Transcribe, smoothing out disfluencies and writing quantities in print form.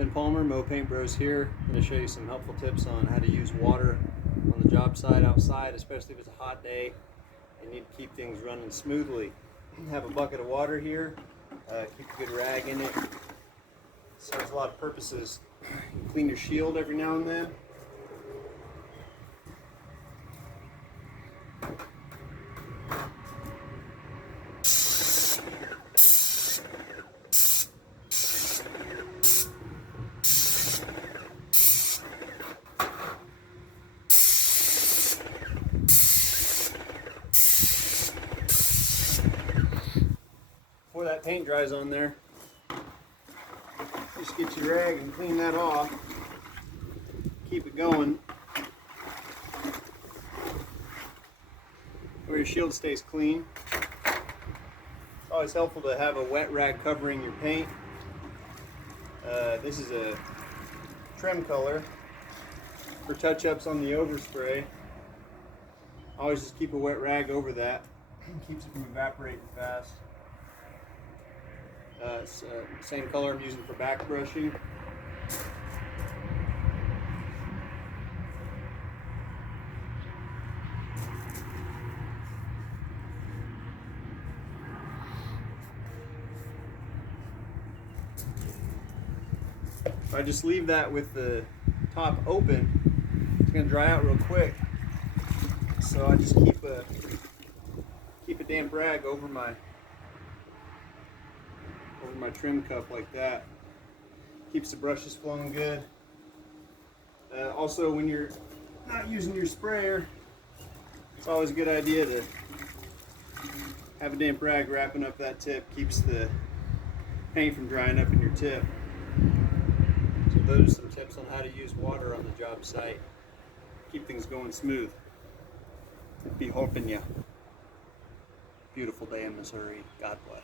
Ben Palmer, Mo Paint Bros here. I'm going to show you some helpful tips on how to use water on the job site outside, especially if it's a hot day and you need to keep things running smoothly. Have a bucket of water here, keep a good rag in it. Serves a lot of purposes. You can clean your shield every now and then. Before that paint dries on there, just get your rag and clean that off. Keep it going where your shield stays clean. It's always helpful to have a wet rag covering your paint. This is a trim color for touch-ups on the overspray. Always just keep a wet rag over that. Keeps it from evaporating fast. Same color I'm using for back brushing. If I just leave that with the top open, it's going to dry out real quick. So I just keep a damp rag over my trim cup like that. Keeps the brushes flowing good. Also, when you're not using your sprayer, it's always a good idea to have a damp rag wrapping up that tip. Keeps the paint from drying up in your tip. So those are some tips on how to use water on the job site. Keep things going smooth. Be hoping you. Beautiful day in Missouri. God bless.